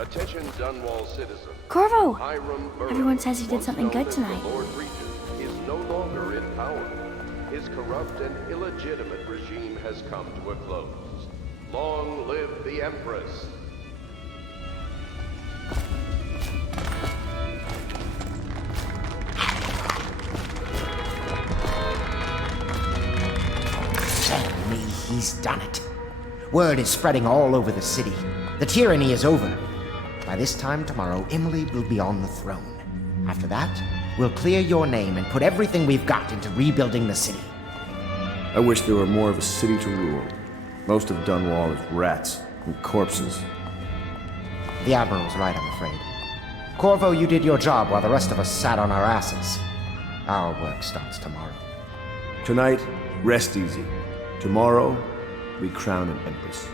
Attention Dunwall citizens. Corvo! Hiram Burrows, Everyone says he did once something known good as tonight. The Lord Regent is no longer in power. His corrupt and illegitimate regime has come to a close. Long live the Empress! Tell me he's done it. Word is spreading all over the city. The tyranny is over. By this time tomorrow, Emily will be on the throne. After that, we'll clear your name and put everything we've got into rebuilding the city. I wish there were more of a city to rule. Most of Dunwall is rats and corpses. The Admiral's right, I'm afraid. Corvo, you did your job while the rest of us sat on our asses. Our work starts tomorrow. Tonight, rest easy. Tomorrow, we crown an empress.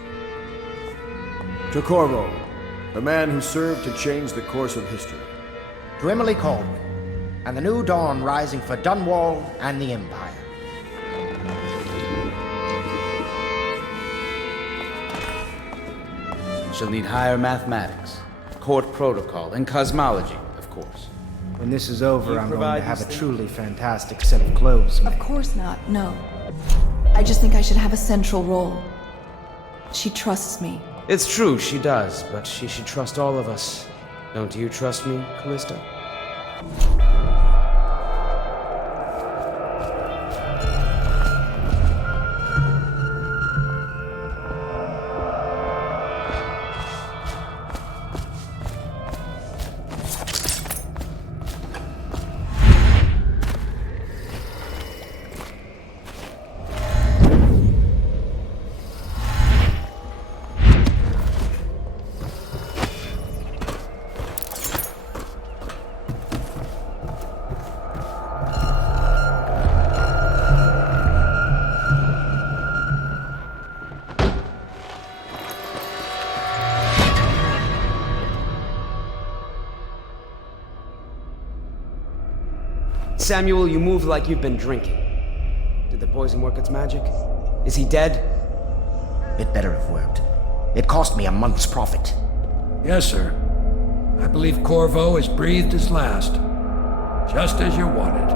To Corvo, the man who served to change the course of history. To Emily Caldwell, and the new dawn rising for Dunwall and the Empire. She'll need higher mathematics, court protocol, and cosmology, of course. When this is over, You I'm going to provide have a these truly fantastic set of clothes made. Of course not, no. I just think I should have a central role. She trusts me. It's true, she does, but she should trust all of us. Don't you trust me, Callista? Samuel, you move like you've been drinking. Did the poison work its magic? Is he dead? It better have worked. It cost me a month's profit. Yes, sir. I believe Corvo has breathed his last. Just as you wanted.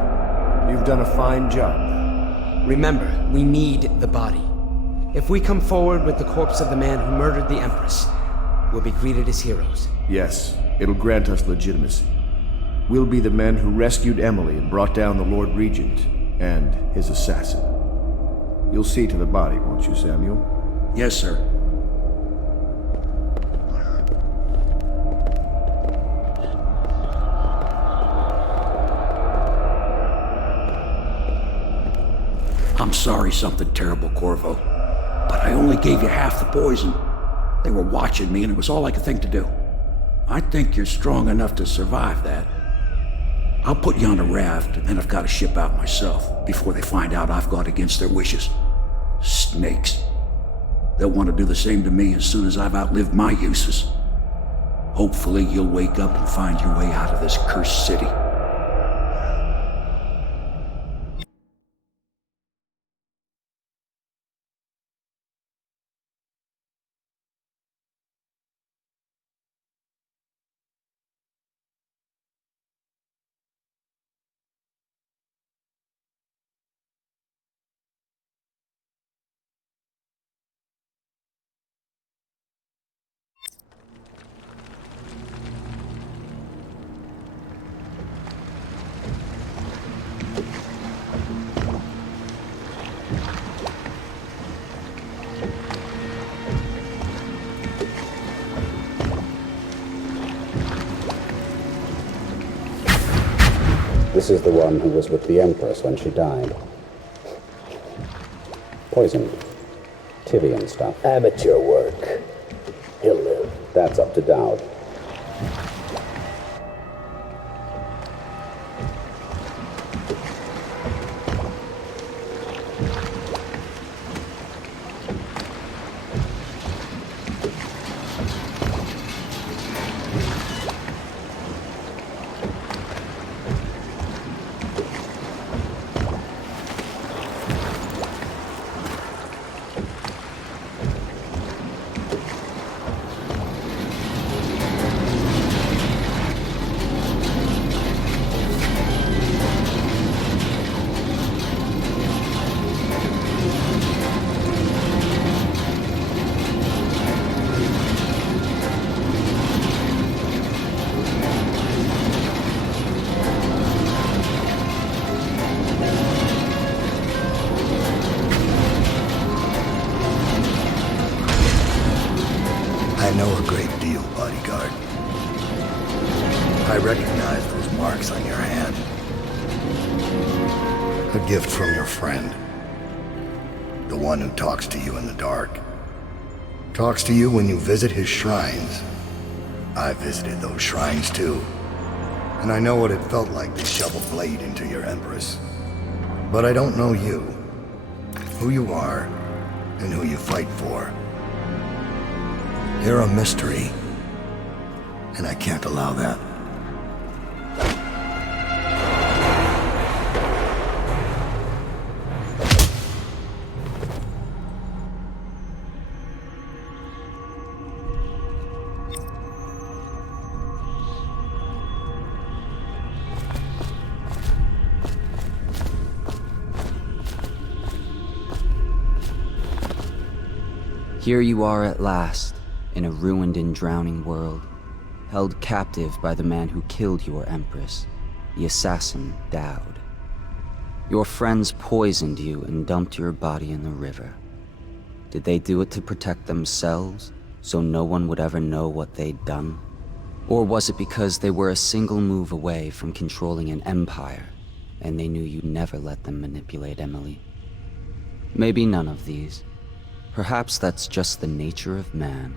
You've done a fine job. Remember, we need the body. If we come forward with the corpse of the man who murdered the Empress, we'll be greeted as heroes. Yes, it'll grant us legitimacy. We'll be the men who rescued Emily and brought down the Lord Regent and his assassin. You'll see to the body, won't you, Samuel? Yes, sir. I'm sorry something terrible, Corvo. But I only gave you half the poison. They were watching me and it was all I could think to do. I think you're strong enough to survive that. I'll put you on a raft, and then I've got to ship out myself before they find out I've gone against their wishes. Snakes. They'll want to do the same to me as soon as I've outlived my uses. Hopefully you'll wake up and find your way out of this cursed city. This is the one who was with the Empress when she died. Poisoned. Tivian stuff. Amateur work. He'll live. That's up to Dowd. I recognize those marks on your hand. A gift from your friend. The one who talks to you in the dark. Talks to you when you visit his shrines. I visited those shrines too. And I know what it felt like to shove a blade into your Empress. But I don't know you. Who you are, and who you fight for. You're a mystery. And I can't allow that. Here you are at last, in a ruined and drowning world, held captive by the man who killed your Empress, the assassin Dowd. Your friends poisoned you and dumped your body in the river. Did they do it to protect themselves, so no one would ever know what they'd done? Or was it because they were a single move away from controlling an empire, and they knew you'd never let them manipulate Emily? Maybe none of these. Perhaps that's just the nature of man.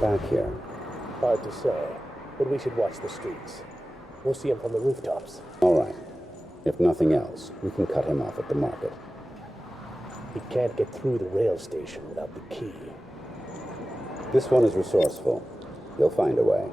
back here? Hard to say, but we should watch the streets. We'll see him from the rooftops. All right. If nothing else, we can cut him off at the market. He can't get through the rail station without the key. This one is resourceful. He'll find a way.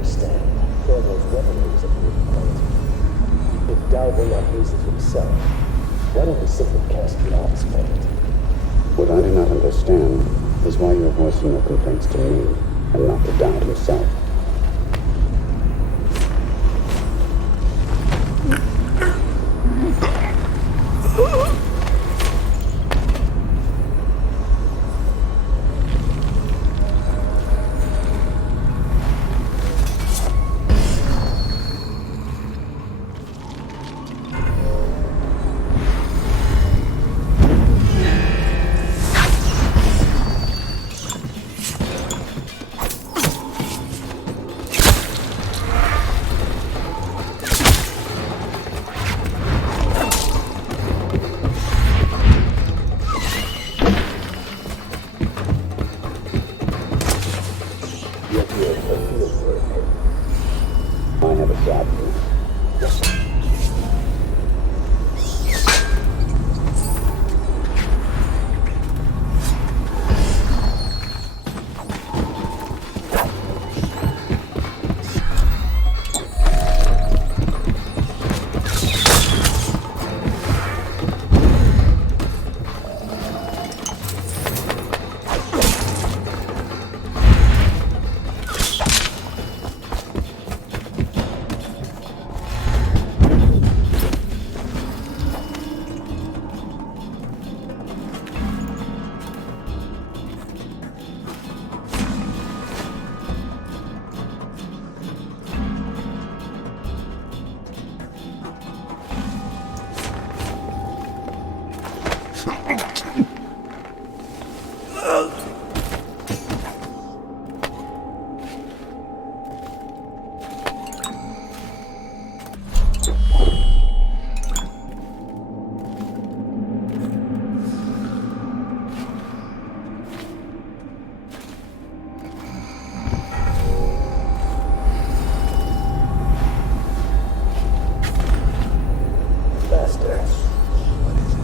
understand. Corvo's weaponry is of good quality. If doubt will not use it himself, why don't we simply cast the odds for it? What I do not understand is why you are voicing your complaints to me and not to Doubt himself.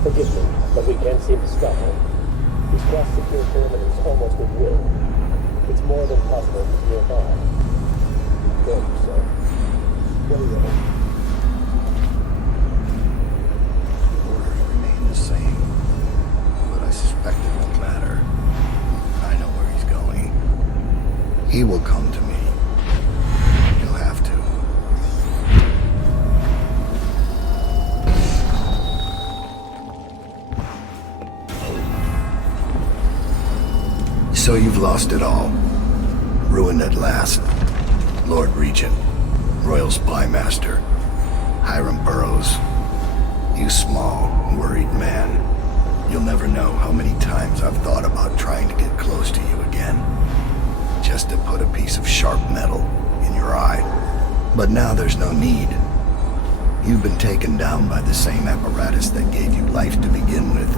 Forgive me, but we can't seem to stop him. He's crossed secure perimeters almost at will. It's more than possible he's nearby. Told you so. What do you think? Orders remain the same, but I suspect it won't matter. I know where he's going. He will come to me. He'll have to. So you've lost it all. Ruined at last. Lord Regent, Royal Spy Master, Hiram Burroughs. You small, worried man. You'll never know how many times I've thought about trying to get close to you again. Just to put a piece of sharp metal in your eye. But now there's no need. You've been taken down by the same apparatus that gave you life to begin with.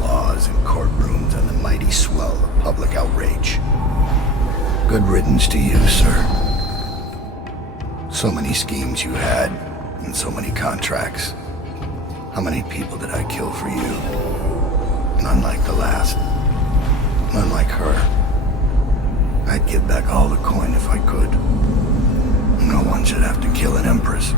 Laws and courtrooms and the mighty swell of public outrage. Good riddance to you, sir. So many schemes you had, and so many contracts. How many people did I kill for you? None like the last. None like her. I'd give back all the coin if I could. No one should have to kill an empress.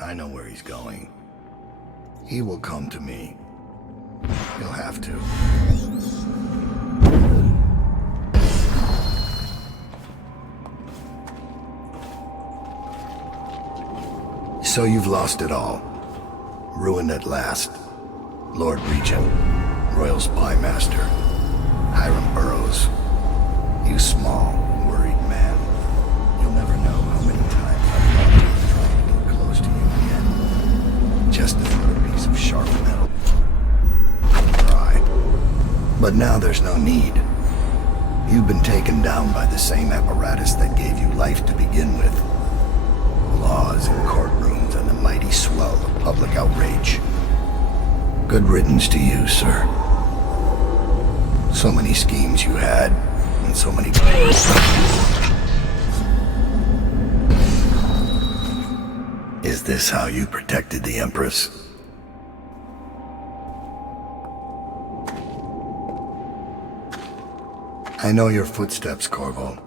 I know where he's going. He will come to me. He'll have to. So you've lost it all. Ruined at last. Lord Regent, Royal Spy Master, Hiram Burroughs. You small, worried man. You'll never know how many times I've thought about trying to get close to you again. Just to put a piece of sharp metal in your eye. But now there's no need. You've been taken down by the same apparatus that gave you life to begin with. Laws in courtrooms and the mighty swell of public outrage. Good riddance to you, sir. So many schemes you had, and so many... Is this how you protected the Empress? I know your footsteps, Corvo.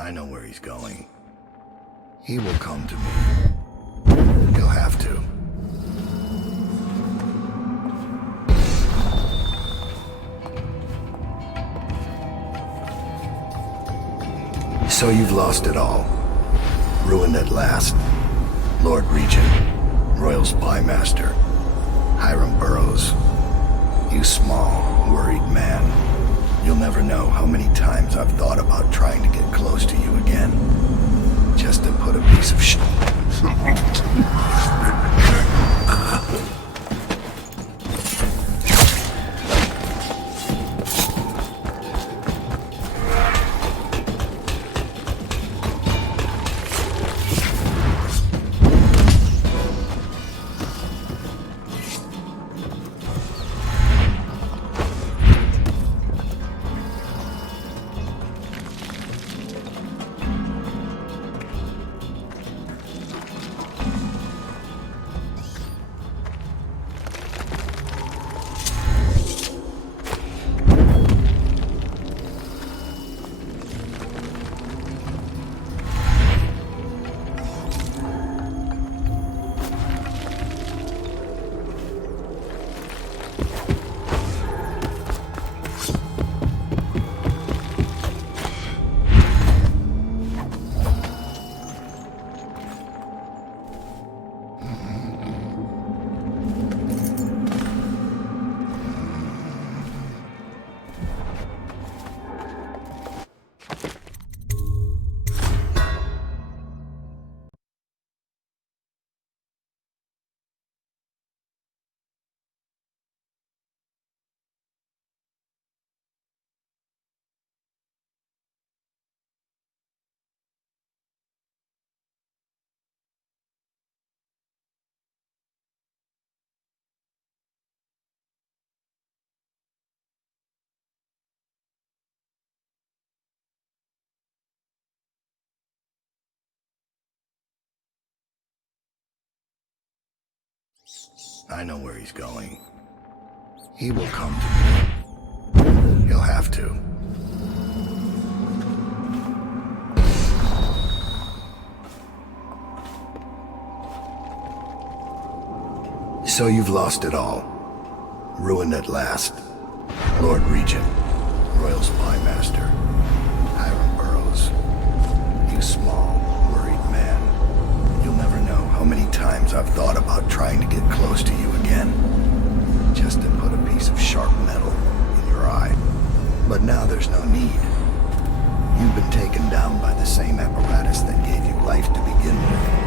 I know where he's going. He will come to me. He'll have to. So you've lost it all. Ruined at last. Lord Regent, Royal Spy Master, Hiram Burroughs. You small, worried man. You'll never know how many times I've thought about trying to get close to you again. Just to put a piece of shit. I know where he's going. He will come to me. He'll have to. So you've lost it all. Ruined at last. Lord Regent, Royal Spy Master, Hiram Burroughs. You small, worried man. You'll never know how many times I've thought about trying to get close to you again. Just to put a piece of sharp metal in your eye. But now there's no need. You've been taken down by the same apparatus that gave you life to begin with.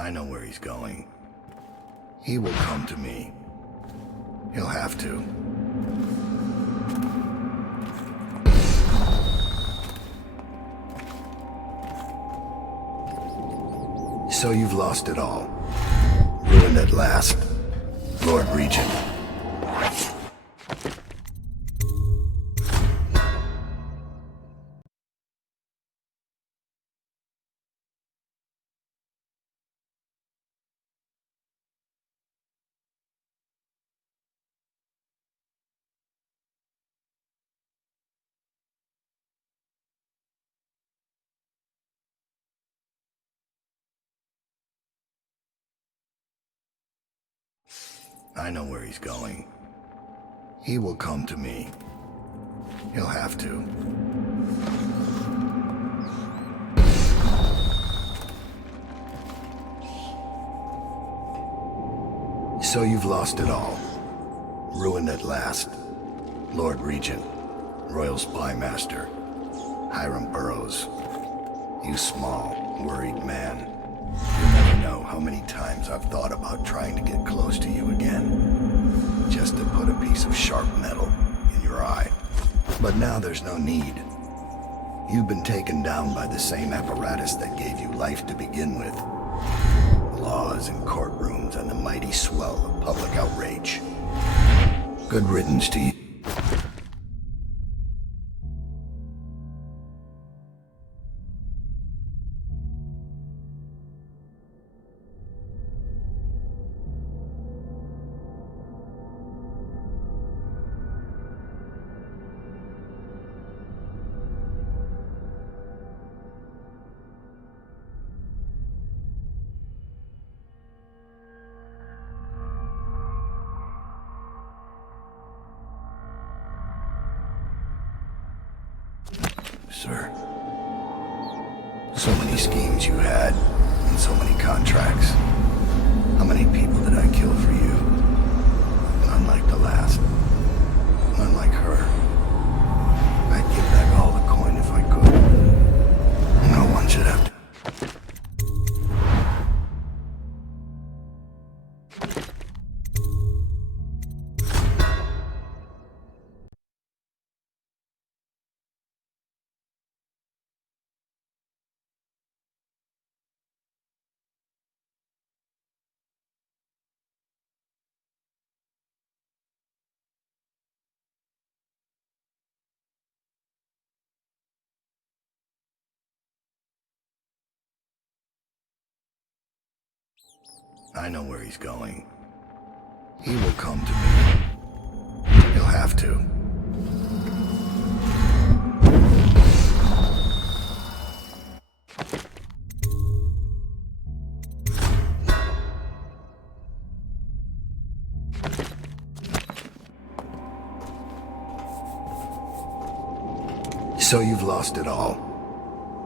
I know where he's going. He will come to me. He'll have to. So you've lost it all. Ruined at last. Lord Regent. I know where he's going. He will come to me. He'll have to. So you've lost it all. Ruined at last. Lord Regent, Royal Spy Master, Hiram Burrows. You small, worried man. You never know how many times I've thought about trying to get close to you again. Just to put a piece of sharp metal in your eye. But now there's no need. You've been taken down by the same apparatus that gave you life to begin with. Laws and courtrooms and the mighty swell of public outrage. Good riddance to you. Sir. So many schemes you had, and so many contracts. How many people did I kill for you? None like the last. None like her. I'd give back all the coin if I could. No one should have to. I know where he's going. He will come to me. He'll have to. So you've lost it all.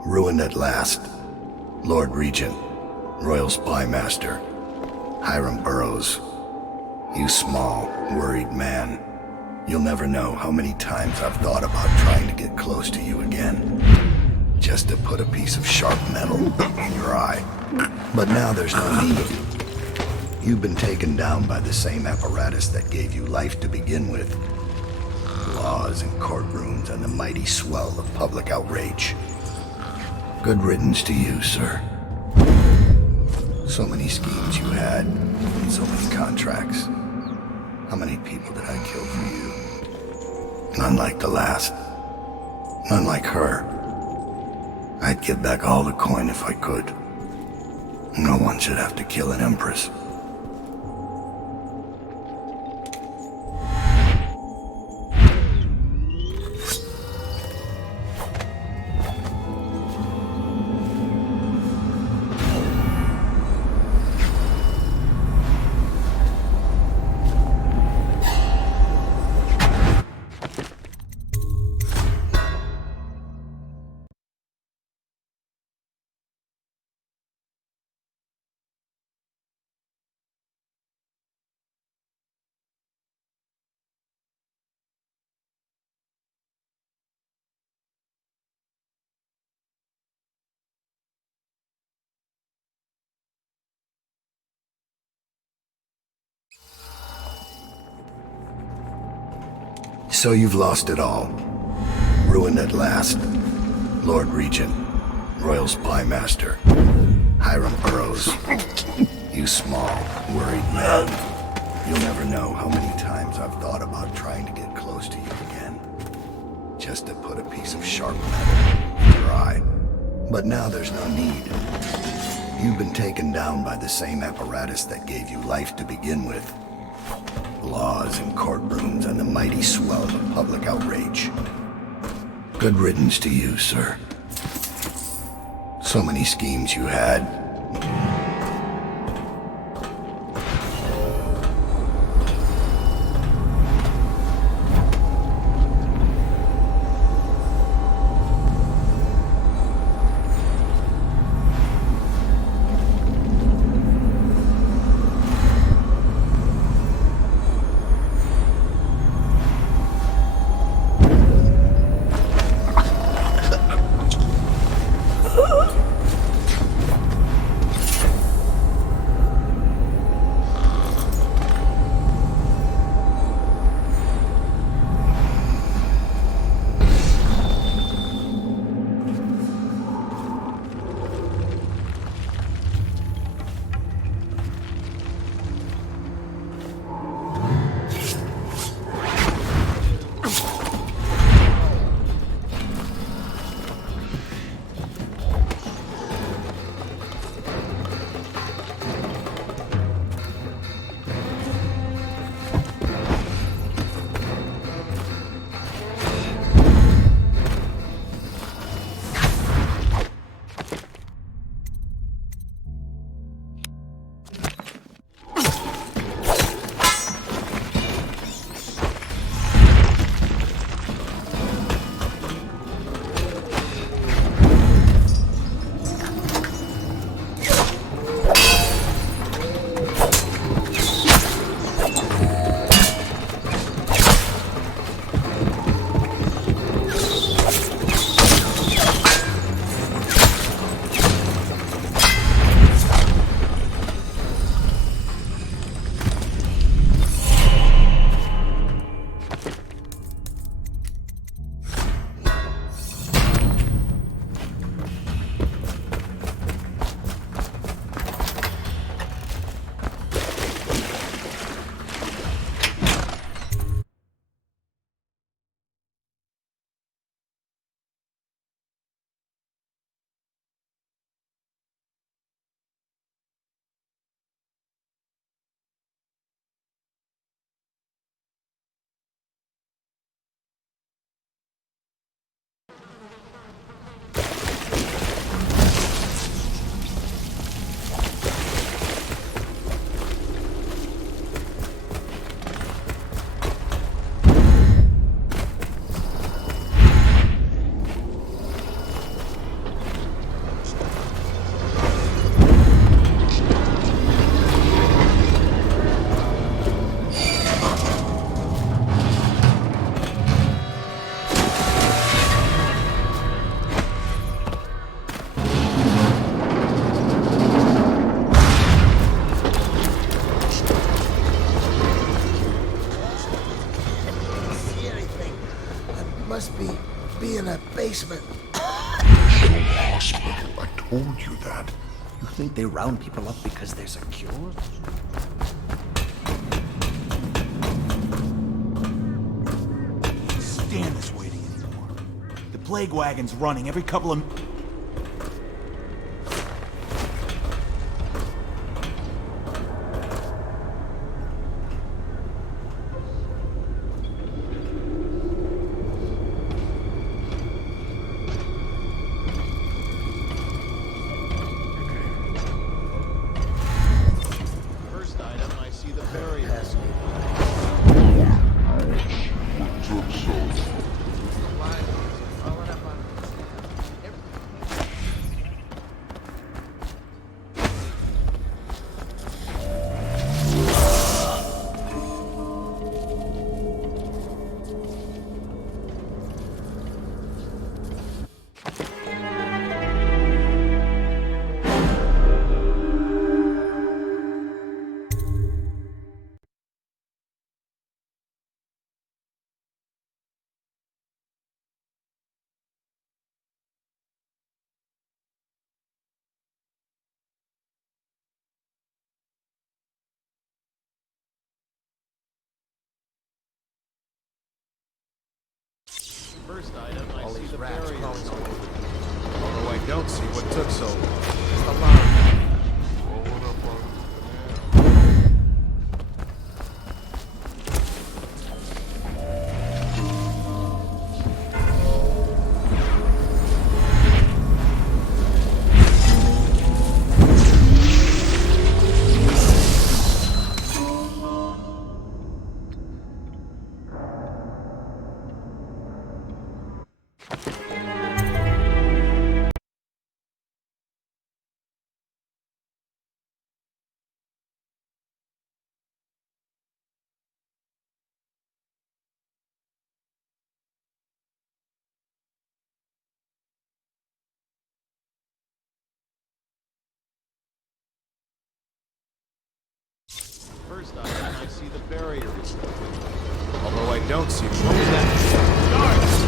Ruined at last. Lord Regent, Royal Spy Master, Hiram Burrows. You small, worried man. You'll never know how many times I've thought about trying to get close to you again. Just to put a piece of sharp metal in your eye. But now there's no need. You've been taken down by the same apparatus that gave you life to begin with. Laws and courtrooms and the mighty swell of public outrage. Good riddance to you, sir. So many schemes you had, and so many contracts. How many people did I kill for you? None like the last. None like her. I'd give back all the coin if I could. No one should have to kill an empress. So you've lost it all. Ruined at last. Lord Regent, Royal Spy Master, Hiram Burrows. You small, worried man. You'll never know how many times I've thought about trying to get close to you again. Just to put a piece of sharp metal in your eye. But now there's no need. You've been taken down by the same apparatus that gave you life to begin with. Laws and courtrooms and the mighty swell of public outrage. Good riddance to you, sir. So many schemes you had. Be in a basement. There's no hospital. I told you that. You think they round people up because there's a cure? Can't stand this waiting anymore. The plague wagon's running every couple of... the rats crawling all over. Although I don't see what took so long. First I see the barrier is open. Although I don't see what was that? Guards!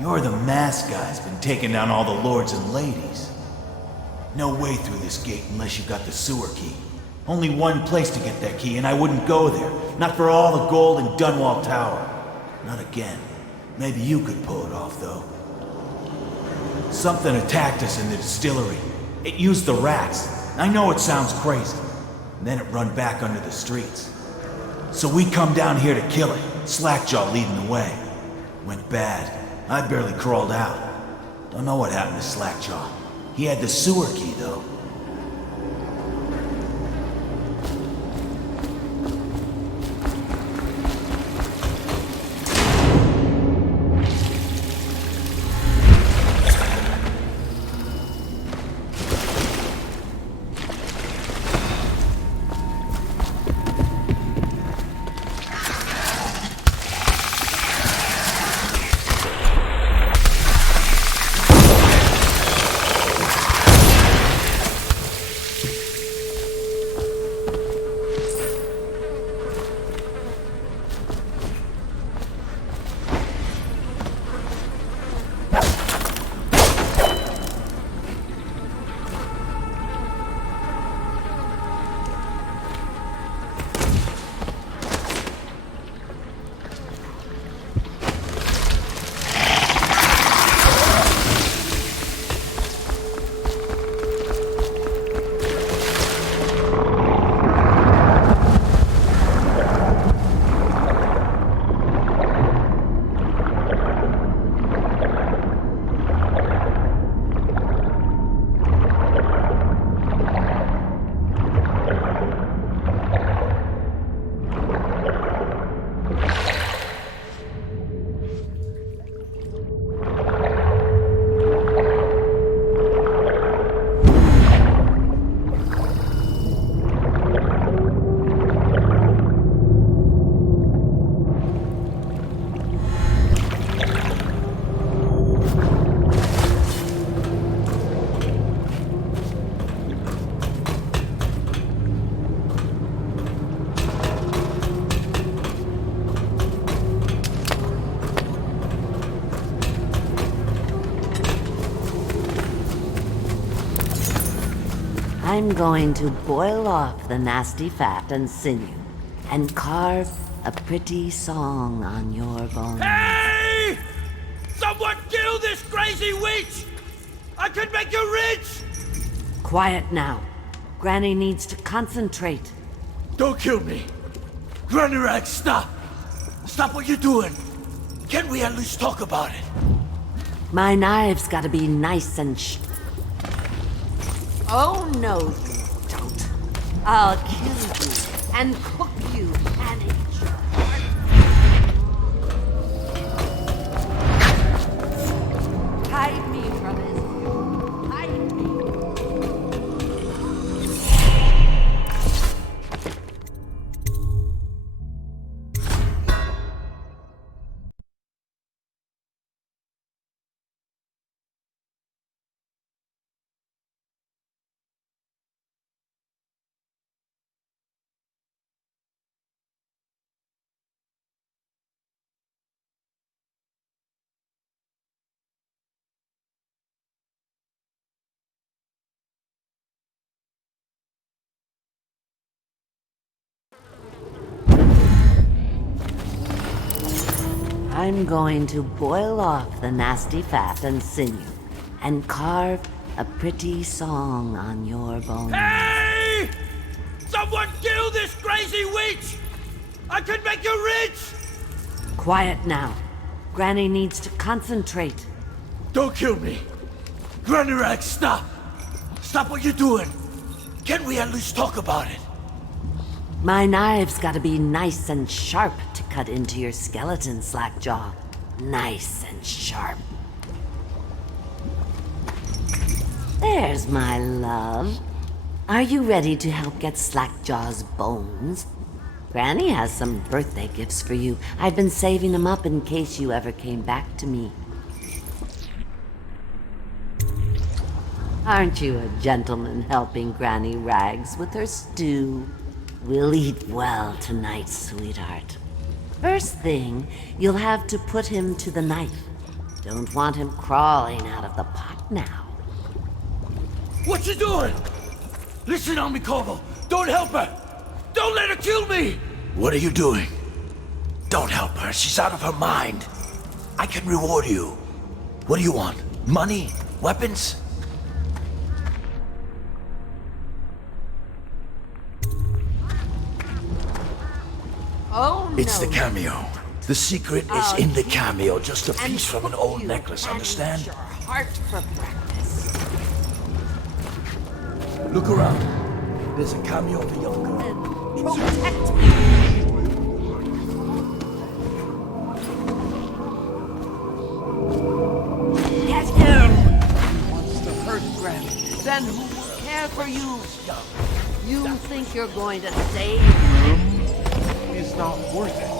You're the masked guy's been taking down all the lords and ladies. No way through this gate unless you got the sewer key. Only one place to get that key, and I wouldn't go there. Not for all the gold in Dunwall Tower. Not again. Maybe you could pull it off, though. Something attacked us in the distillery. It used the rats. I know it sounds crazy. And then it run back under the streets. So we come down here to kill it, Slackjaw leading the way. Went bad. I barely crawled out. Don't know what happened to Slackjaw. He had the sewer key, though. I'm going to boil off the nasty fat and sinew and carve a pretty song on your bones. Hey! Someone kill this crazy witch! I could make you rich! Quiet now. Granny needs to concentrate. Don't kill me! Granny Rag, stop! Stop what you're doing! Can we at least talk about it? My knives gotta be nice and Oh, no, you don't. I'll kill you and cook you and eat your heart. Hide me from his view. Hide me. I'm going to boil off the nasty fat and sinew and carve a pretty song on your bones. Hey! Someone kill this crazy witch! I could make you rich! Quiet now. Granny needs to concentrate. Don't kill me! Granny Rag, stop! Stop what you're doing! Can we at least talk about it? My knives gotta be nice and sharp to cut into your skeleton, Slackjaw. Nice and sharp. There's my love. Are you ready to help get Slackjaw's bones? Granny has some birthday gifts for you. I've been saving them up in case you ever came back to me. Aren't you a gentleman helping Granny Rags with her stew? We'll eat well tonight, sweetheart. First thing, you'll have to put him to the knife. Don't want him crawling out of the pot now. What you doing? Listen on me, Corvo. Don't help her. Don't let her kill me. What are you doing? Don't help her. She's out of her mind. I can reward you. What do you want? Money? Weapons? Oh, no. It's the cameo. The secret is in the cameo. Just a piece from an old necklace, understand? Your heart for breakfast. Look around. There's a cameo of a young girl. Protect me. Get him! He wants to hurt Granny. Then who will care for you? You think you're going to save him? He's not worth it.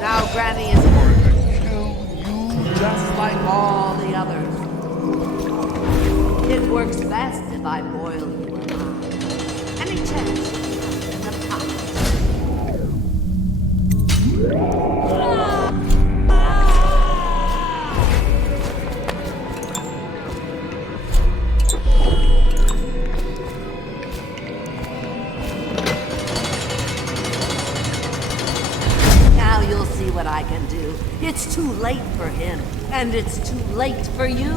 Now Granny is going to kill you just like all the others. It works best if I boil you alive. Any chance in the pot? Now you'll see what I can do. It's too late for him, and it's too late for you.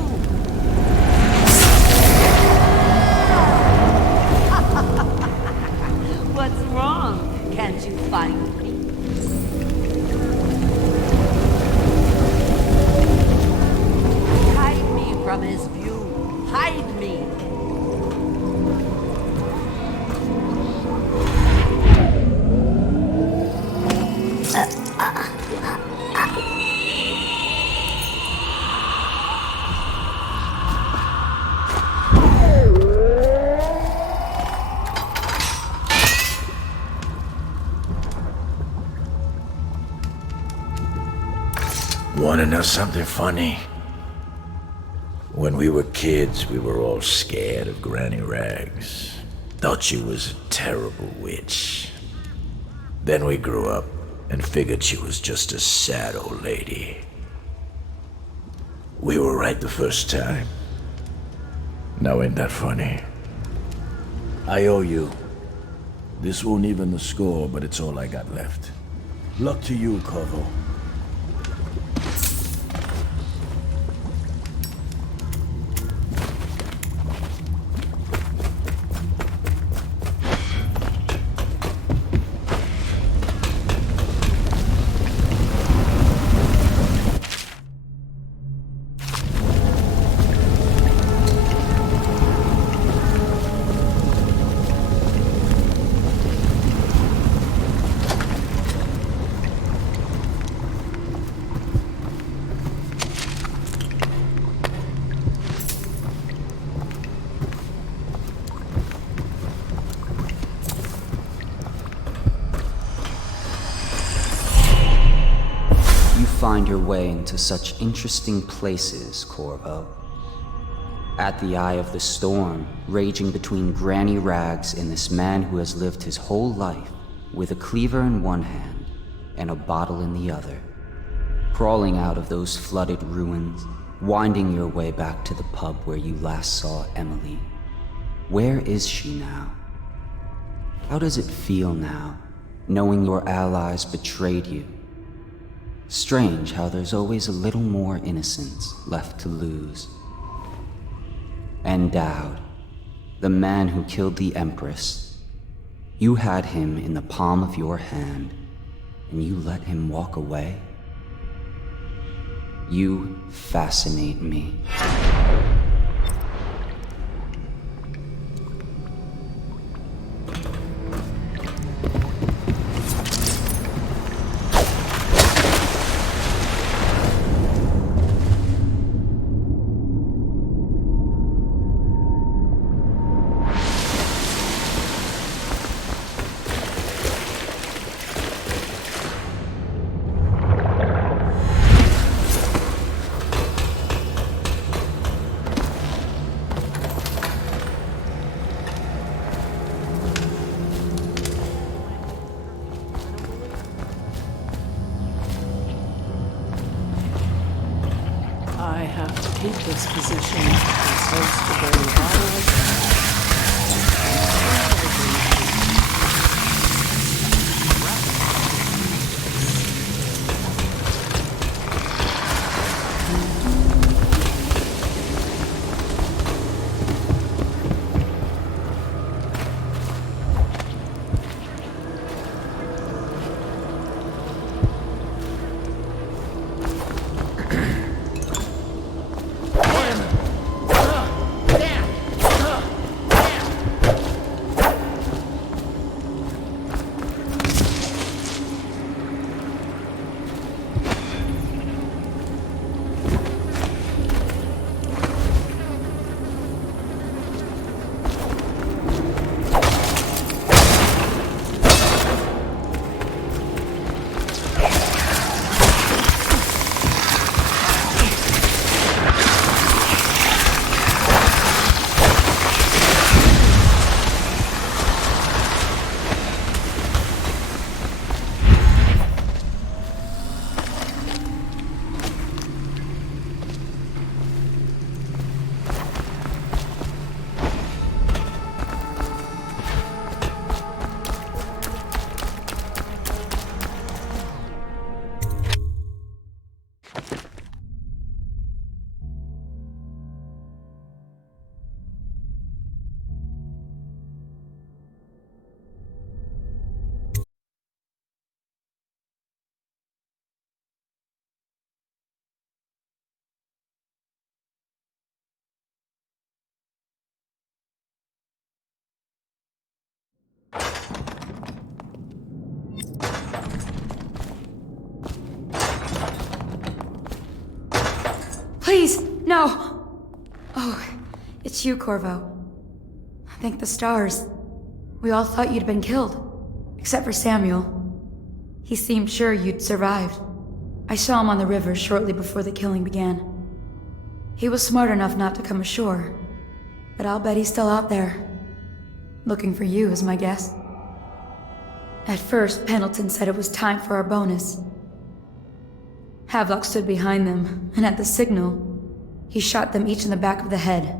What's wrong? Can't you find me? Hide me from his view. Hide me. Wanna know something funny? When we were kids, we were all scared of Granny Rags. Thought she was a terrible witch. Then we grew up and figured she was just a sad old lady. We were right the first time. Now ain't that funny? I owe you. This won't even the score, but it's all I got left. Luck to you, Corvo. Find your way into such interesting places, Corvo. At the eye of the storm, raging between Granny Rags and this man who has lived his whole life with a cleaver in one hand and a bottle in the other. Crawling out of those flooded ruins, winding your way back to the pub where you last saw Emily. Where is she now? How does it feel now, knowing your allies betrayed you? Strange how there's always a little more innocence left to lose. And Dowd, the man who killed the Empress. You had him in the palm of your hand, and you let him walk away? You fascinate me. I have to keep this position as host to burn the bottle. Please, no! Oh, it's you, Corvo. Thank the stars. We all thought you'd been killed, except for Samuel. He seemed sure you'd survived. I saw him on the river shortly before the killing began. He was smart enough not to come ashore, but I'll bet he's still out there. Looking for you is my guess. At first, Pendleton said it was time for our bonus. Havelock stood behind them, and at the signal, he shot them each in the back of the head.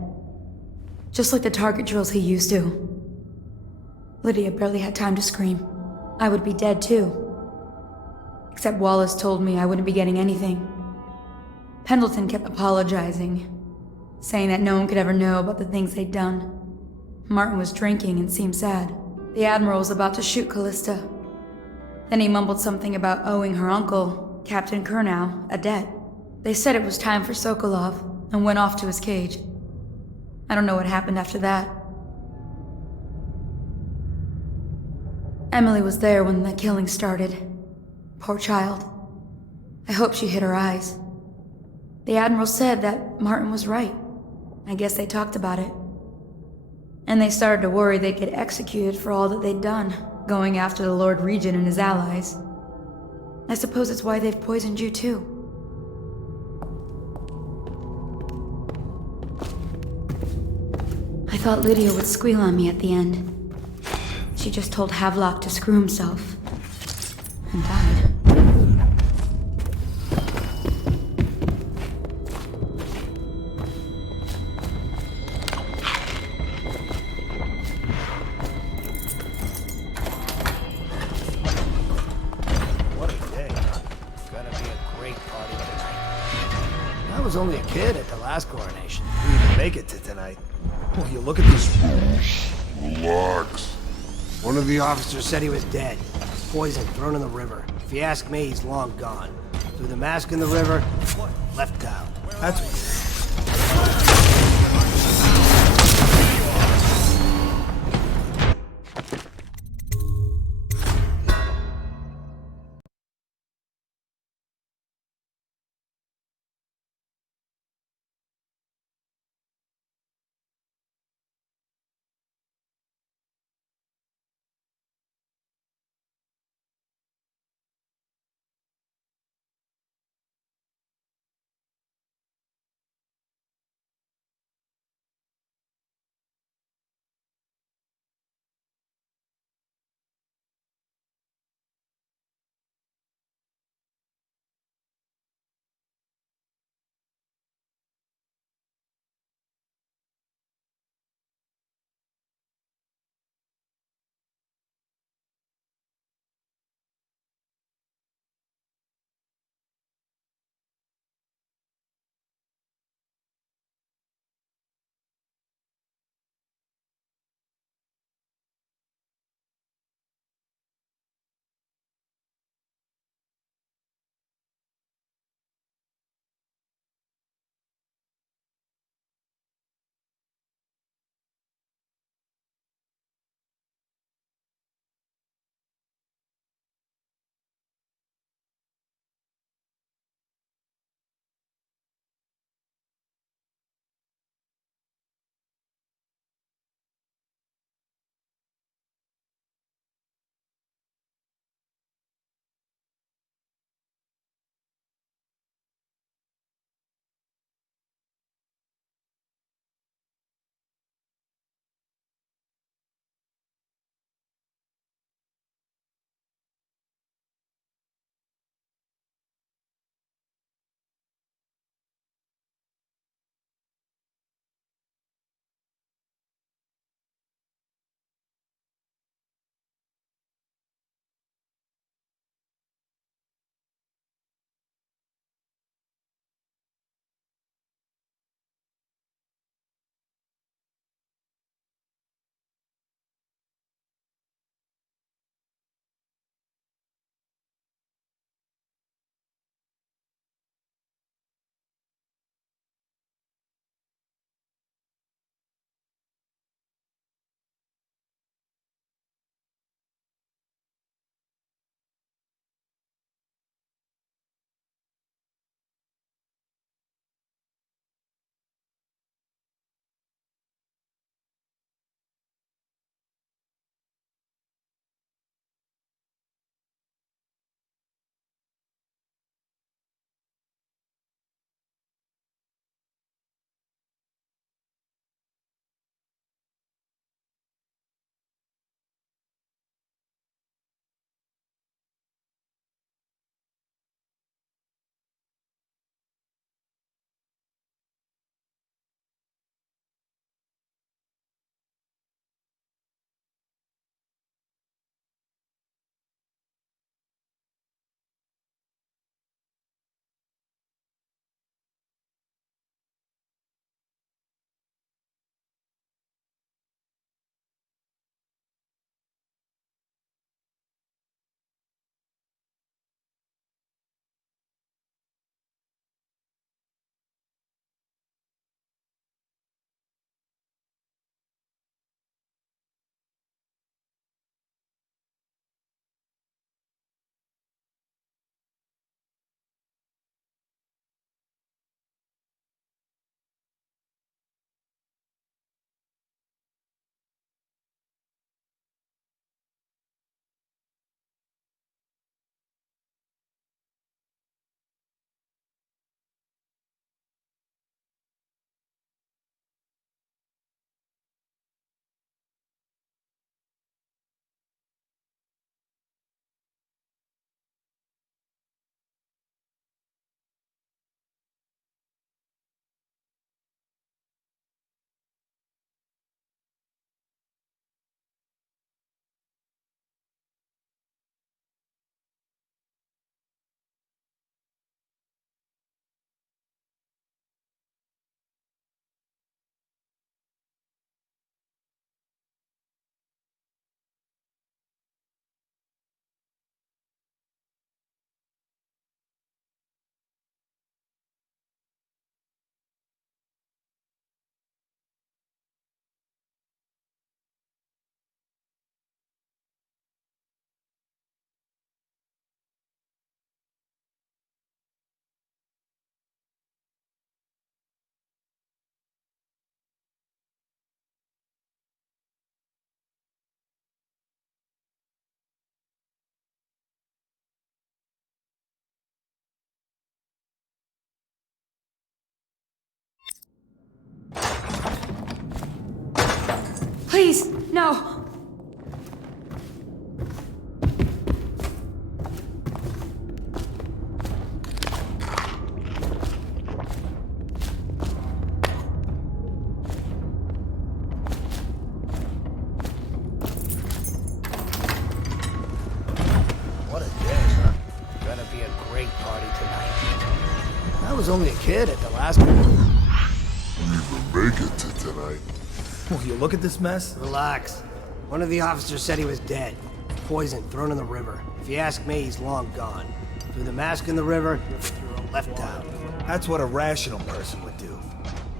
Just like the target drills he used to. Lydia barely had time to scream. I would be dead too. Except Wallace told me I wouldn't be getting anything. Pendleton kept apologizing, saying that no one could ever know about the things they'd done. Martin was drinking and seemed sad. The Admiral was about to shoot Callista. Then he mumbled something about owing her uncle, Captain Kurnow, a debt. They said it was time for Sokolov, and went off to his cage. I don't know what happened after that. Emily was there when the killing started. Poor child. I hope she hid her eyes. The Admiral said that Martin was right. I guess they talked about it. And they started to worry they'd get executed for all that they'd done, going after the Lord Regent and his allies. I suppose it's why they've poisoned you too. I thought Lydia would squeal on me at the end. She just told Havelock to screw himself. And died. What a day. Gonna be a great party tonight. I was only a kid at the last coronation. We didn't make it to tonight. Well, you look at this. Relax. One of the officers said he was dead. Poison thrown in the river. If you ask me, he's long gone. Threw the mask in the river, left town. That's what. Please, no. What a day, huh? Gonna be a great party tonight. I was only a kid at the last one. Even make it to tonight. Will you look at this mess? Relax. One of the officers said he was dead. Poisoned, thrown in the river. If you ask me, he's long gone. Threw the mask in the river, left out. That's what a rational person would do.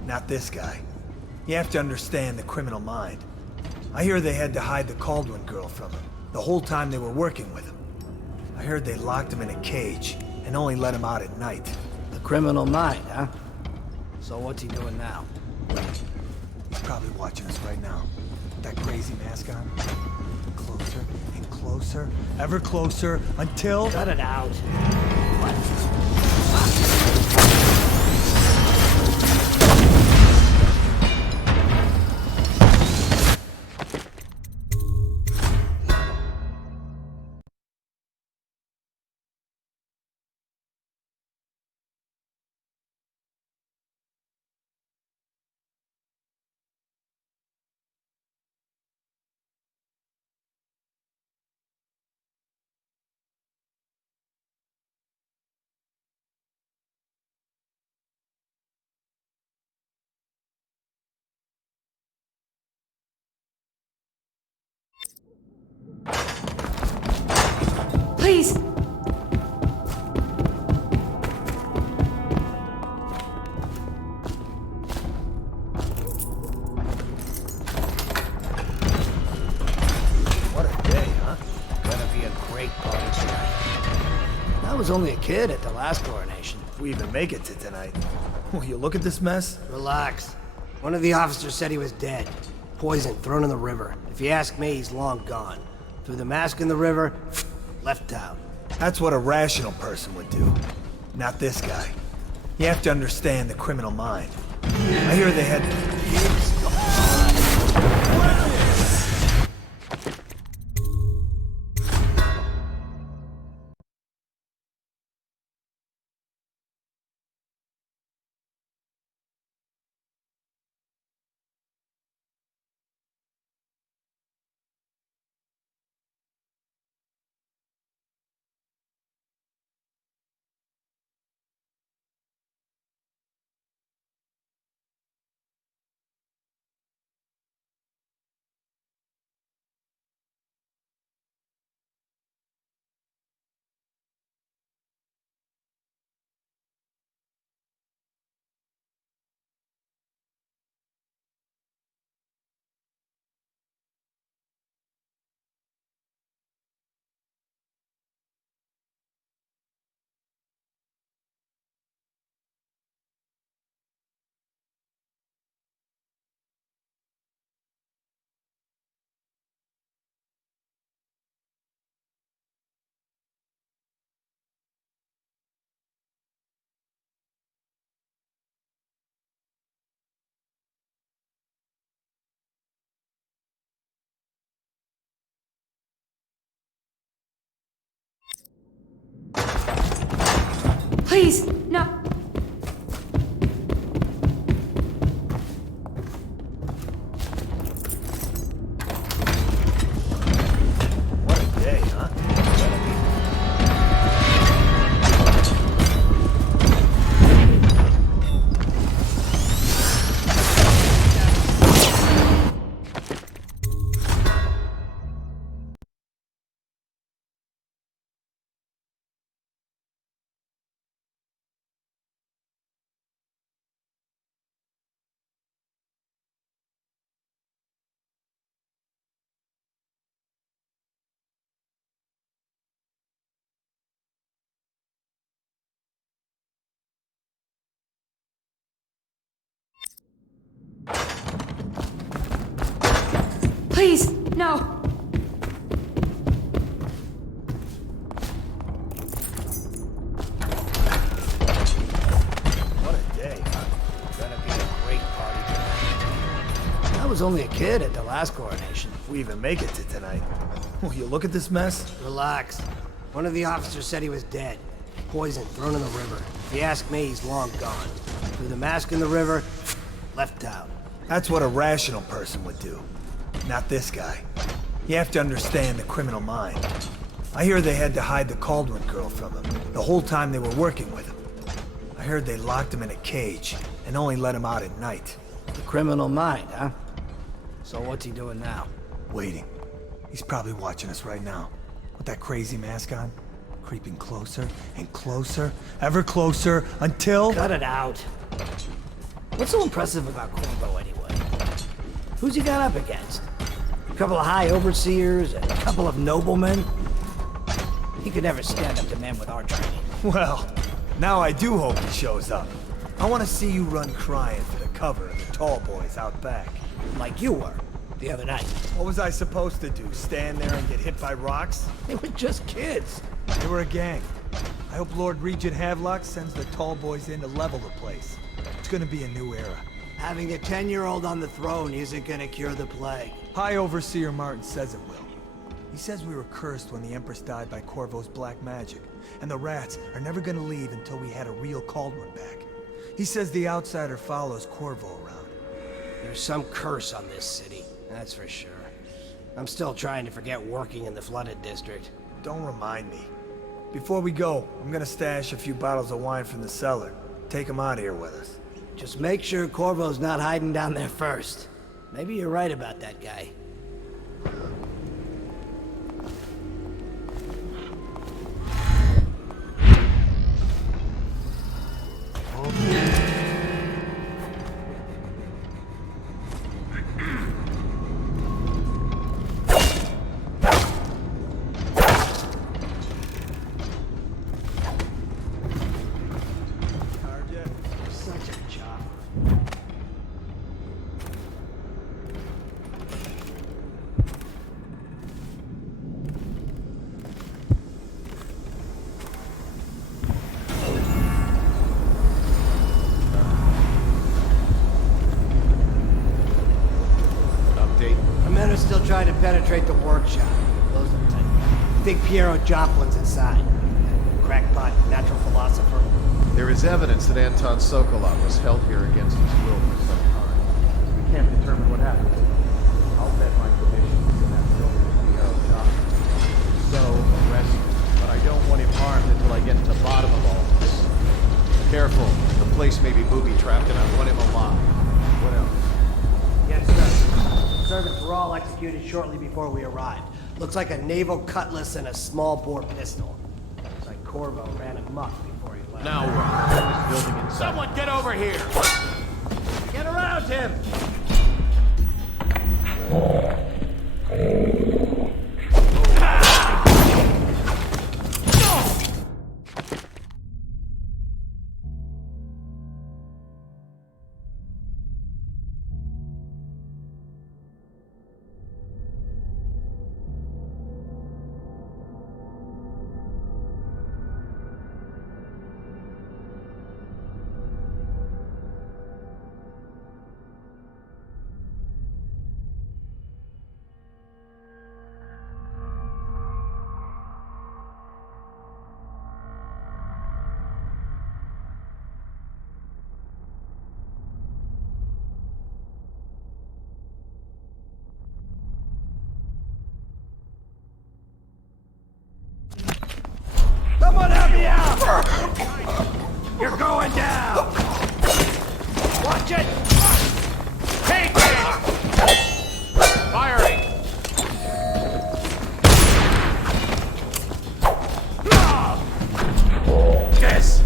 Not this guy. You have to understand the criminal mind. I hear they had to hide the Caldwell girl from him, the whole time they were working with him. I heard they locked him in a cage, and only let him out at night. The criminal mind, huh? So what's he doing now? He's probably watching us right now. That crazy mask on. Closer and closer, ever closer, until... Cut it out. Please! What a day, huh? Gonna be a great party tonight. I was only a kid at the last coronation. If we even make it to tonight. Will you look at this mess? Relax. One of the officers said he was dead. Poisoned, thrown in the river. If you ask me, he's long gone. Threw the mask in the river, left out. That's what a rational person would do. Not this guy. You have to understand the criminal mind. I hear they had... Please, no. What a day, huh? Please, no. What a day, huh? Gonna be a great party tonight. I was only a kid at the last coronation. If we even make it to tonight. Will you look at this mess? Relax. One of the officers said he was dead. Poisoned, thrown in the river. If you ask me, he's long gone. Threw the mask in the river, left town. That's what a rational person would do. Not this guy. You have to understand the criminal mind. I hear they had to hide the Caldwell girl from him, the whole time they were working with him. I heard they locked him in a cage, and only let him out at night. The criminal mind, huh? So what's he doing now? Waiting. He's probably watching us right now. With that crazy mask on. Creeping closer and closer, ever closer, until... Cut it out. What's so impressive about Corvo, anyway? Who's he got up against? A couple of high overseers, and a couple of noblemen? He could never stand up to men with our training. Well, now I do hope he shows up. I want to see you run crying for the cover of the tall boys out back. Like you were, the other night. What was I supposed to do, stand there and get hit by rocks? They were just kids. They were a gang. I hope Lord Regent Havelock sends the tall boys in to level the place. It's gonna be a new era. Having a 10-year-old on the throne isn't gonna cure the plague. High Overseer Martin says it will. He says we were cursed when the Empress died by Corvo's black magic, and the rats are never gonna leave until we had a real Caldwell back. He says the outsider follows Corvo around. There's some curse on this city, that's for sure. I'm still trying to forget working in the flooded district. Don't remind me. Before we go, I'm gonna stash a few bottles of wine from the cellar. Take them out of here with us. Just make sure Corvo's not hiding down there first. Maybe you're right about that guy. Still trying to penetrate the workshop. Close them tight. I think Piero Joplin's inside. Crackpot, natural philosopher. There is evidence that Anton Sokolov was held here against his will for some time. We can't determine what happened to him. I'll bet my commission is in that building with Piero Joplin. So, arrest him. But I don't want him harmed until I get to the bottom of all this. Careful. The place may be booby-trapped and I want him alive. What else? Yes, sir. Servants were all executed shortly before we arrived. Looks like a naval cutlass and a small-bore pistol. Looks like Corvo ran amok before he left. Now what? This building inside. Someone get over here! Get around him! Someone help me out! You're going down! Watch it! Take it! Firing! Yes!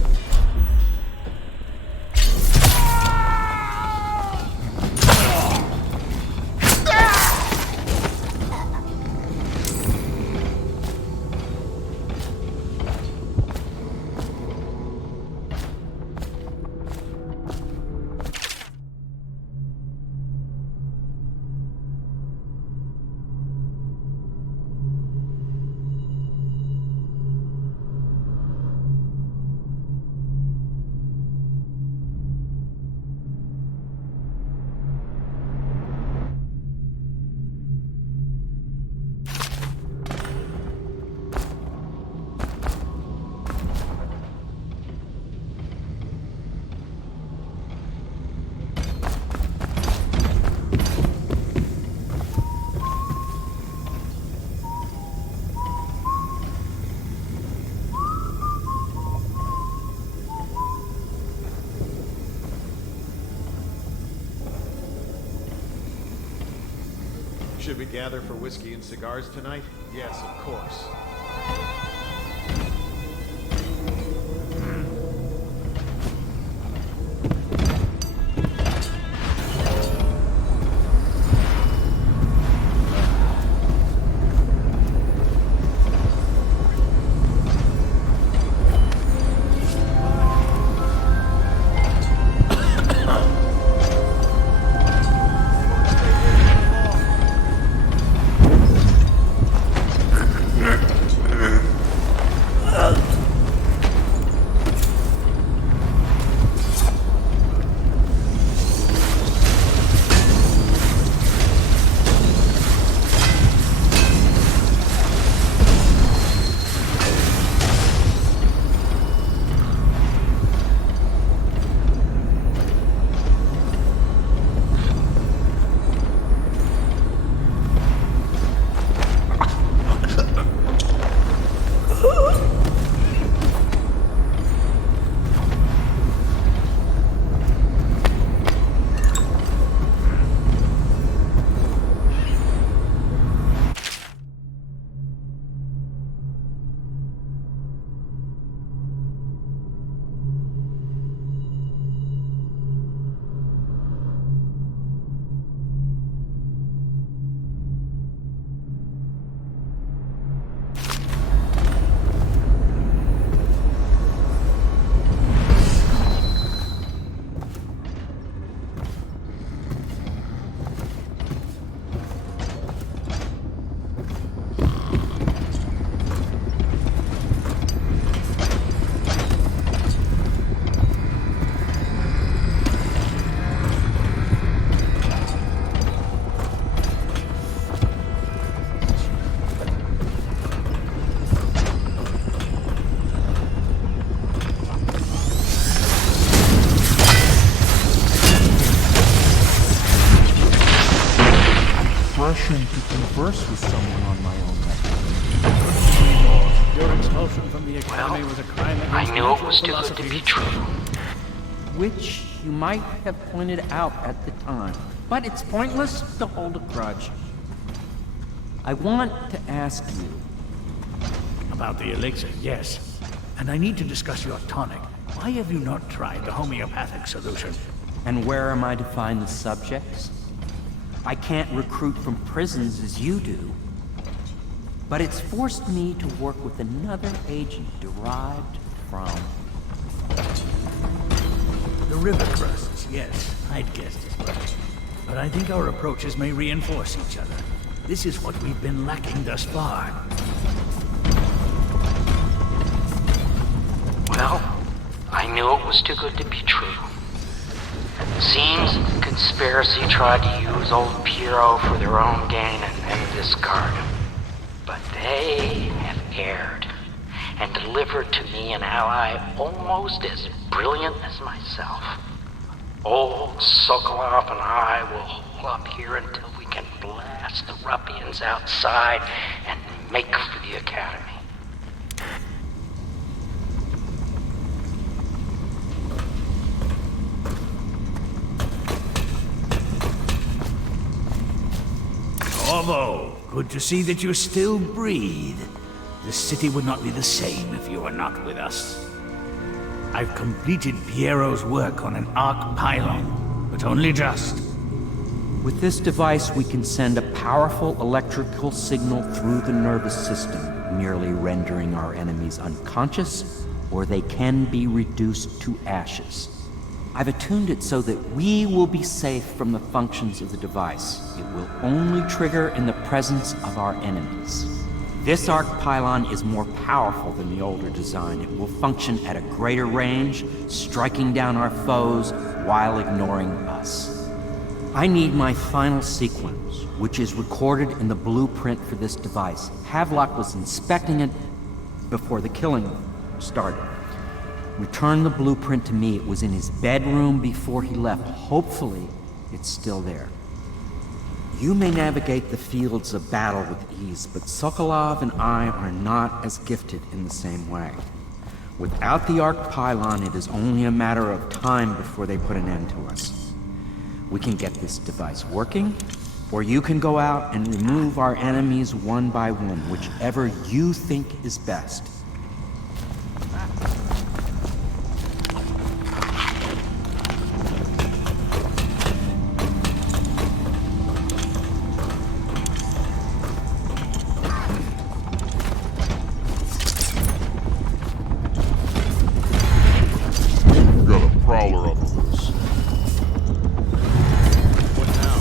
Should we gather for whiskey and cigars tonight? Yes, of course. To converse with someone on my own level. Your expulsion from the Academy was a crime against I knew it was too philosophy. good to be true. Which you might have pointed out at the time. But it's pointless to hold a grudge. I want to ask you. About the elixir, yes. And I need to discuss your tonic. Why have you not tried the homeopathic solution? And where am I to find the subjects? I can't recruit from prisons as you do. But it's forced me to work with another agent derived from... The river crusts, yes. I'd guessed as much. But I think our approaches may reinforce each other. This is what we've been lacking thus far. Well, I knew it was too good to be true. Seems the conspiracy tried to use old Piero for their own gain and then discard him. But they have erred and delivered to me an ally almost as brilliant as myself. Old Sokolov and I will hole up here until we can blast the ruffians outside and make for the Academy. Corvo, good to see that you still breathe. The city would not be the same if you were not with us. I've completed Piero's work on an arc pylon, but only just. With this device, we can send a powerful electrical signal through the nervous system, merely rendering our enemies unconscious, or they can be reduced to ashes. I've attuned it so that we will be safe from the functions of the device. It will only trigger in the presence of our enemies. This arc pylon is more powerful than the older design. It will function at a greater range, striking down our foes while ignoring us. I need my final sequence, which is recorded in the blueprint for this device. Havelock was inspecting it before the killing started. Return the blueprint to me. It was in his bedroom before he left. Hopefully, it's still there. You may navigate the fields of battle with ease, but Sokolov and I are not as gifted in the same way. Without the arc pylon, it is only a matter of time before they put an end to us. We can get this device working, Or you can go out and remove our enemies one by one, whichever you think is best. Got a prowler up on this. What now?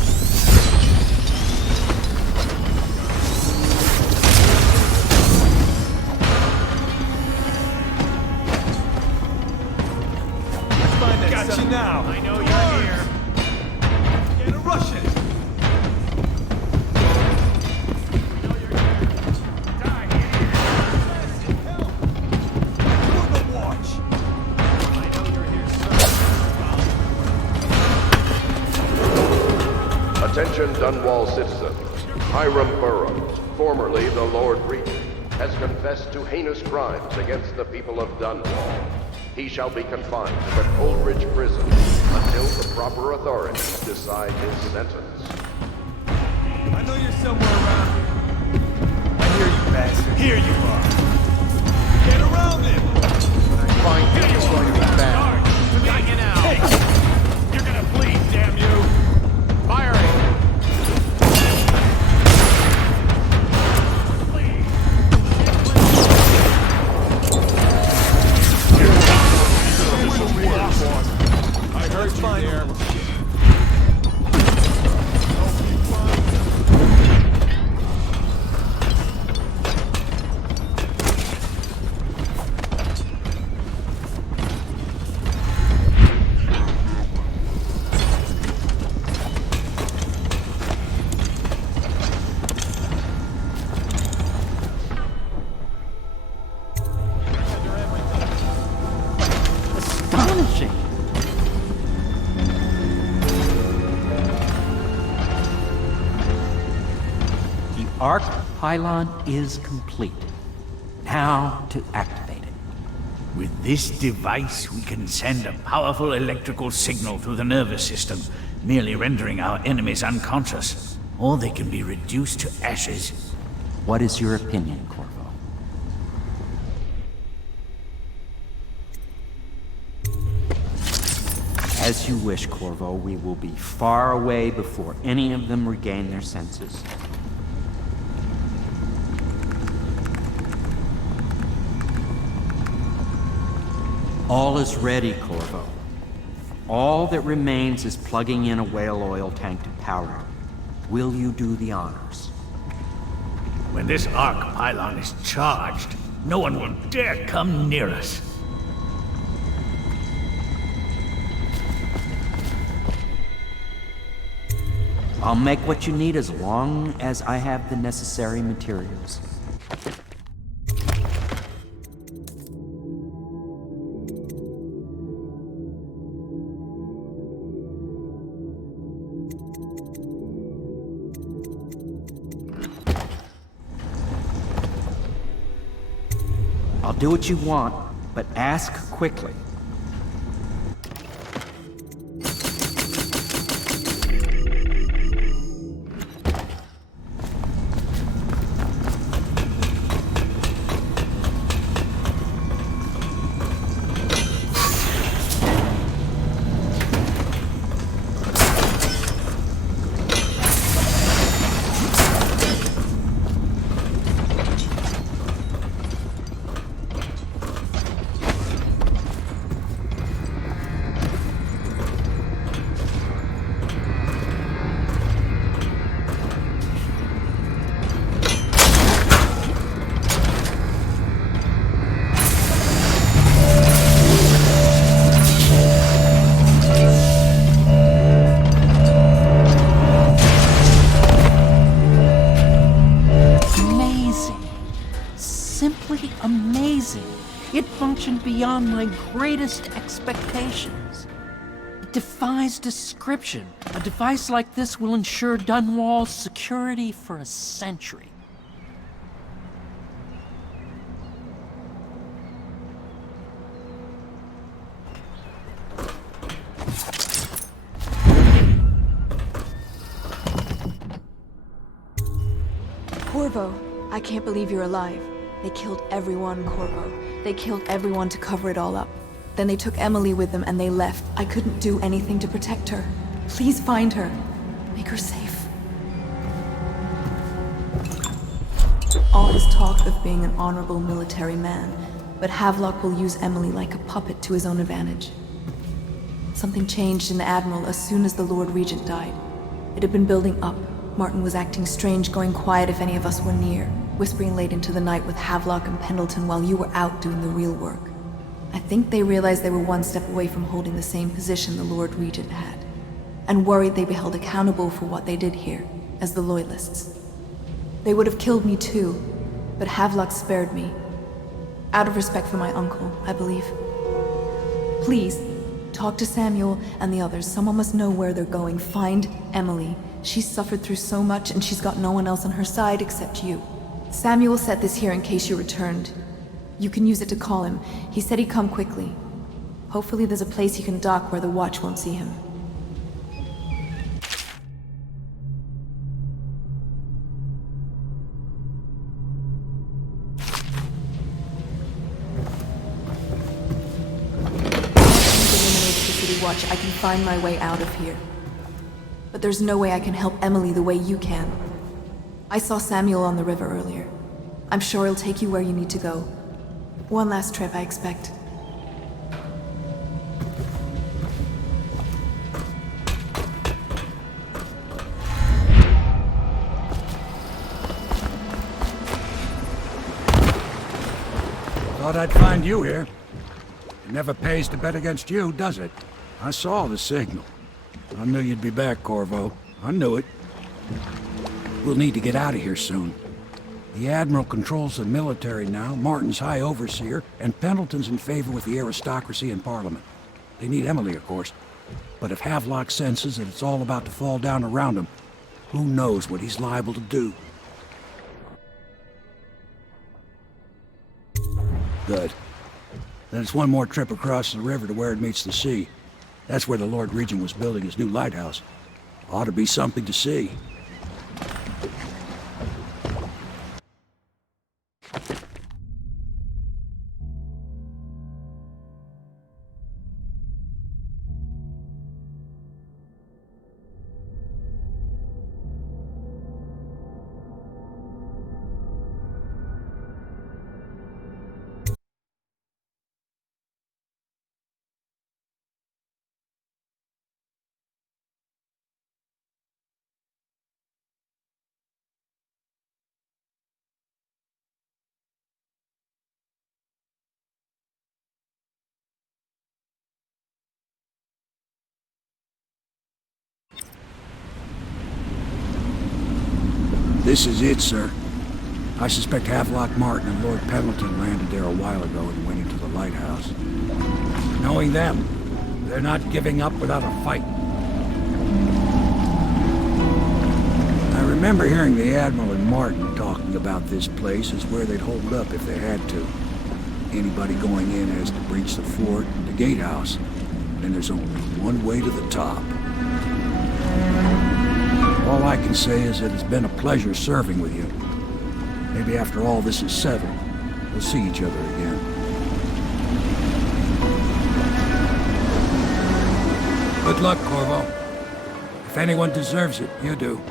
Got you now. I know you're here. Get a Russian. Attention Dunwall citizens. Hiram Burrows, formerly the Lord Regent, has confessed to heinous crimes against the people of Dunwall. He shall be confined to the Coleridge prison until the proper authorities decide his sentence. I know you're somewhere around here. I hear you, bastard. Here you are. Get around him. When I find him, it's going to be bad. Got you now. Hey, you're gonna bleed, damn you. Firing. I heard you there. Astonishing! The arc pylon is complete. Now to activate it. With this device, we can send a powerful electrical signal through the nervous system, merely rendering our enemies unconscious. Or they can be reduced to ashes. What is your opinion, Corvo? As you wish, Corvo. We will be far away before any of them regain their senses. All is ready, Corvo. All that remains is plugging in a whale oil tank to power it. Will you do the honors? When this arc pylon is charged, no one will dare come near us. I'll make what you need as long as I have the necessary materials. I'll do what you want, but ask quickly. It functioned beyond my greatest expectations. It defies description. A device like this will ensure Dunwall's security for a century. Corvo, I can't believe you're alive. They killed everyone, Corvo. They killed everyone to cover it all up. Then they took Emily with them and they left. I couldn't do anything to protect her. Please find her. Make her safe. All his talk of being an honorable military man, but Havelock will use Emily like a puppet to his own advantage. Something changed in the Admiral as soon as the Lord Regent died. It had been building up. Martin was acting strange, going quiet if any of us were near, whispering late into the night with Havelock and Pendleton while you were out doing the real work. I think they realized they were one step away from holding the same position the Lord Regent had, and worried they'd be held accountable for what they did here, as the Loyalists. They would have killed me too, but Havelock spared me. Out of respect for my uncle, I believe. Please, talk to Samuel and the others. Someone must know where they're going. Find Emily. She's suffered through so much and she's got no one else on her side except you. Samuel set this here in case you returned. You can use it to call him. He said he'd come quickly. Hopefully there's a place he can dock where the watch won't see him. Watch, I can find my way out of here. But there's no way I can help Emily the way you can. I saw Samuel on the river earlier. I'm sure he'll take you where you need to go. One last trip, I expect. Thought I'd find you here. It never pays to bet against you, does it? I saw the signal. I knew you'd be back, Corvo. I knew it. We'll need to get out of here soon. The Admiral controls the military now, Martin's High Overseer, and Pendleton's in favor with the aristocracy and Parliament. They need Emily, of course. But if Havelock senses that it's all about to fall down around him, who knows what he's liable to do. Good. Then it's one more trip across the river to where it meets the sea. That's where the Lord Regent was building his new lighthouse. Ought to be something to see. This is it, sir. I suspect Havelock Martin and Lord Pendleton landed there a while ago and went into the lighthouse. Knowing them, they're not giving up without a fight. I remember hearing the Admiral and Martin talking about this place as where they'd hold up if they had to. Anybody going in has to breach the fort and the gatehouse, and there's only one way to the top. All I can say is that it's been a pleasure serving with you. Maybe after all this is settled, we'll see each other again. Good luck, Corvo. If anyone deserves it, you do.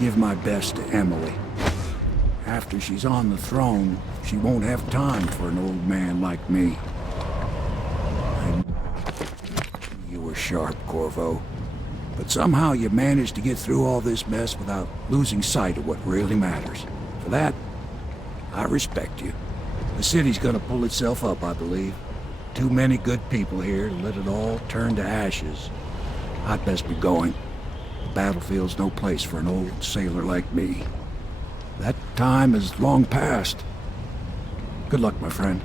Give my best to Emily. After she's on the throne, she won't have time for an old man like me. Sharp, Corvo. But somehow you managed to get through all this mess without losing sight of what really matters. For that, I respect you. The city's gonna pull itself up, I believe. Too many good people here to let it all turn to ashes. I'd best be going. The battlefield's no place for an old sailor like me. That time is long past. Good luck, my friend.